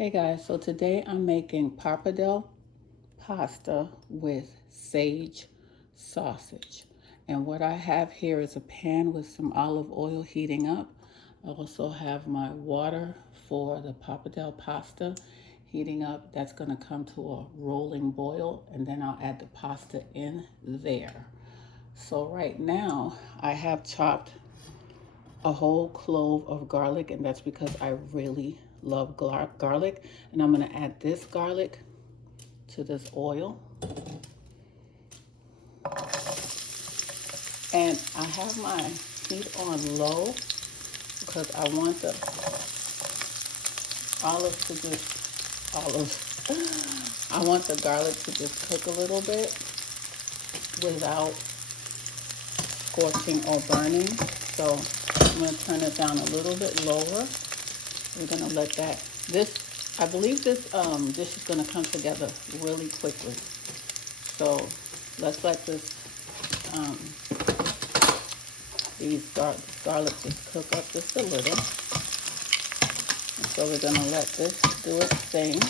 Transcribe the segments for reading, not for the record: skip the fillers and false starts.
Hey guys, so today I'm making pappardelle pasta with sage sausage. And what I have here is a pan with some olive oil heating up. I also have my water for the pappardelle pasta heating up. That's going to come to a rolling boil, and then I'll add the pasta in there. So right now I have chopped a whole clove of garlic, and that's because I really love garlic. And I'm going to add this garlic to this oil. And I have my heat on low because I want the olives to just, I want the garlic to just cook a little bit without scorching or burning. So I'm going to turn it down a little bit lower. We're going to let that, I believe this dish is going to come together really quickly. So let's let this, garlic just cook up just a little. And so we're going to let this do its thing.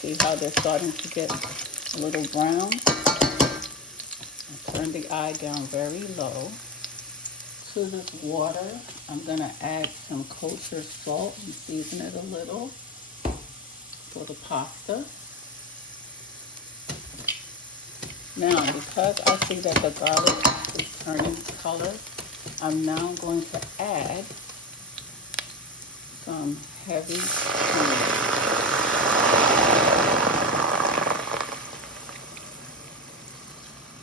See how they're starting to get a little brown? I'll turn the eye down very low. To this water, I'm going to add some kosher salt and season it a little for the pasta. Now, because I see that the garlic is turning color, I'm now going to add some heavy cream.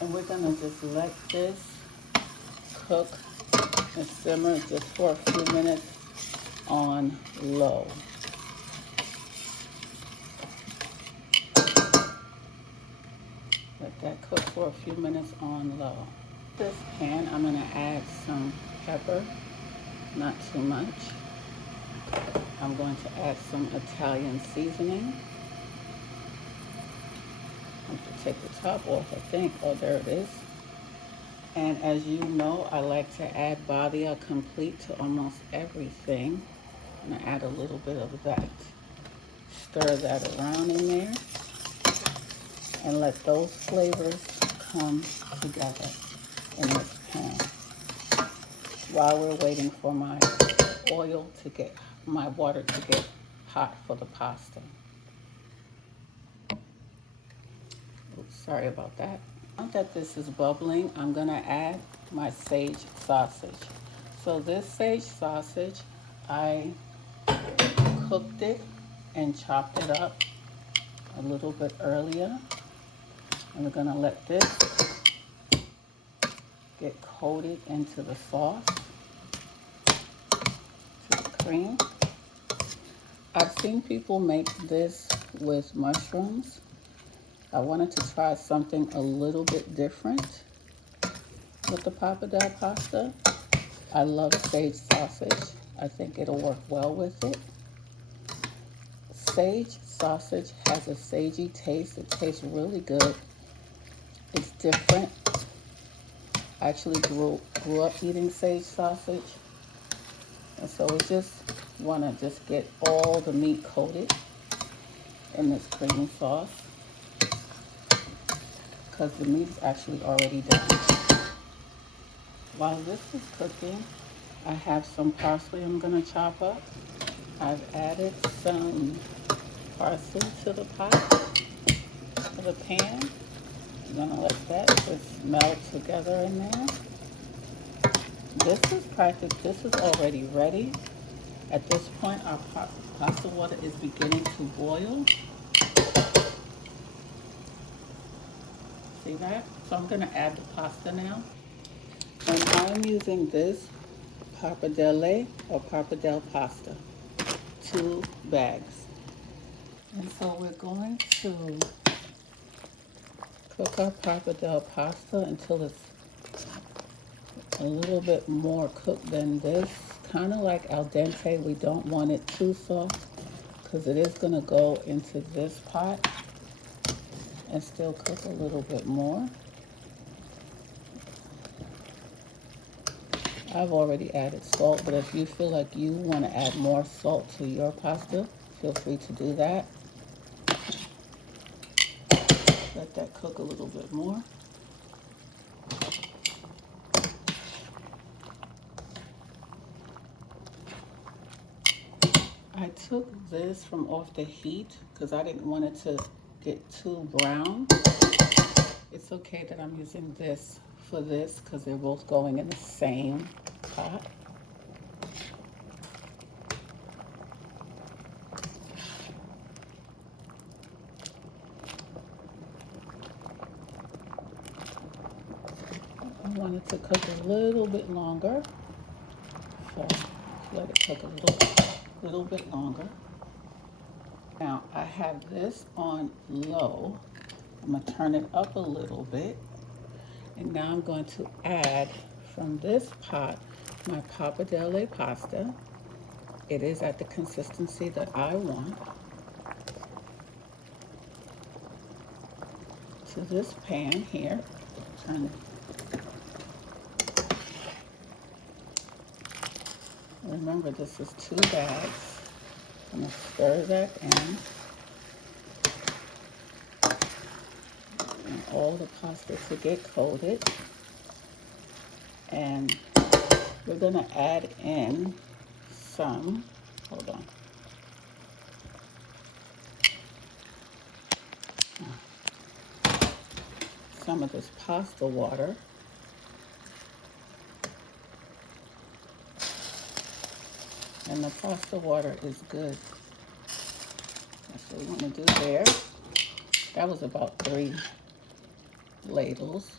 And we're going to just let this cook and simmer just for a few minutes on low. Let that cook for a few minutes on low. This pan, I'm going to add some pepper, not too much. I'm going to add some Italian seasoning. I have to take the top off, I think. Oh, there it is. And as you know, I like to add Badia Complete to almost everything. I'm going to add a little bit of that. Stir that around in there and let those flavors come together in this pan while we're waiting for my water to get hot for the pasta. Oops, sorry about that. Now that this is bubbling, I'm gonna add my sage sausage. So this sage sausage, I cooked it and chopped it up a little bit earlier. And we're gonna let this get coated into the sauce, to the cream. I've seen people make this with mushrooms. I wanted to try something a little bit different with the pappardelle pasta. I love sage sausage. I think it'll work well with it. Sage sausage has a sagey taste. It tastes really good. It's different. I actually grew up eating sage sausage. And so we just want to just get all the meat coated in this creamy sauce because the meat is actually already done. While this is cooking, I have some parsley I'm going to chop up. I've added some parsley to the pot, to the pan. I'm going to let that just melt together in there. This is already ready. At this point, our pasta water is beginning to boil. See that? So I'm going to add the pasta now. And I'm using this pappardelle or pappardelle pasta, 2 bags. And so we're going to cook our pappardelle pasta until it's a little bit more cooked than this. Kind of like al dente. We don't want it too soft because it is going to go into this pot and still cook a little bit more. I've already added salt, but if you feel like you want to add more salt to your pasta, feel free to do that. Let that cook a little bit more. I took this from off the heat because I didn't want it to get too brown. It's okay that I'm using this for this because they're both going in the same pot. I want it to cook a little bit longer, so let it cook a little bit longer. Now I have this on low. I'm going to turn it up a little bit, and now I'm going to add from this pot my pappardelle pasta. It is at the consistency that I want. To this pan here, turn it. Remember, this is 2 bags. I'm going to stir that in. And all the pasta to get coated. And we're going to add in some, hold on. Some of this pasta water. And the pasta water is good. That's what we want to do there. That was about 3 ladles.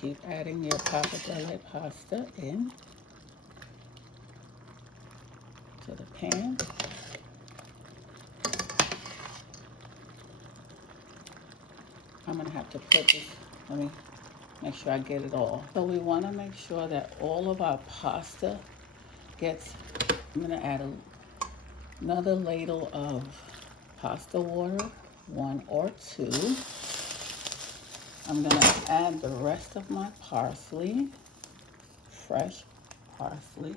Keep adding your pappardelle pasta in to the pan. I'm going to have to put this, let me make sure I get it all. So we want to make sure that all of our pasta gets, I'm going to add another ladle of pasta water, 1 or 2. I'm going to add the rest of my parsley, fresh parsley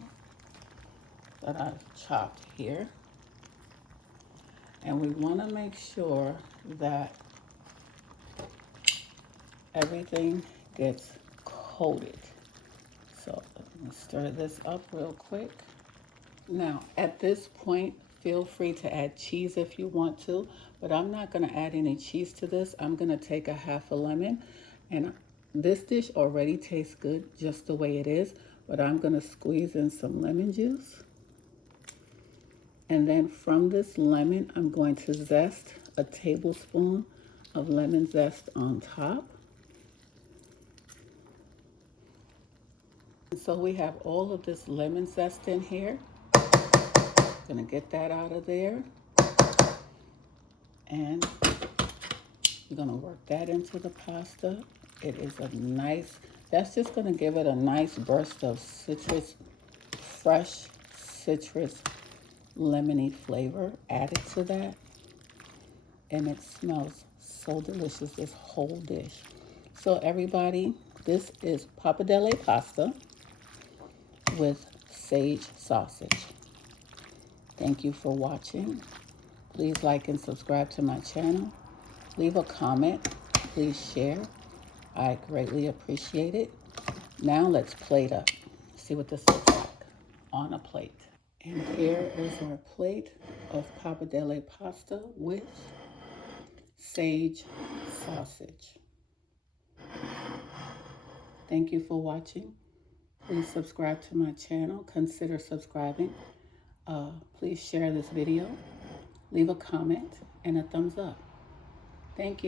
that I've chopped here. And we want to make sure that everything gets coated. So let me stir this up real quick. Now, at this point, feel free to add cheese if you want to, but I'm not going to add any cheese to this. I'm going to take a half a lemon, and this dish already tastes good just the way it is, but I'm going to squeeze in some lemon juice. And then from this lemon, I'm going to zest a tablespoon of lemon zest on top. And so we have all of this lemon zest in here. Gonna get that out of there. And we're gonna work that into the pasta. It is a nice, that's just gonna give it a nice burst of citrus, fresh citrus, lemony flavor added to that. And it smells so delicious, this whole dish. So everybody, this is pappardelle pasta with sage sausage. Thank you for watching. Please like and subscribe to my channel. Leave a comment. Please share. I greatly appreciate it. Now let's plate up. See what this looks like on a plate. And here is our plate of pappardelle pasta with sage sausage. Thank you for watching. Please subscribe to my channel. Consider subscribing. Please share this video. Leave a comment and a thumbs up. Thank you.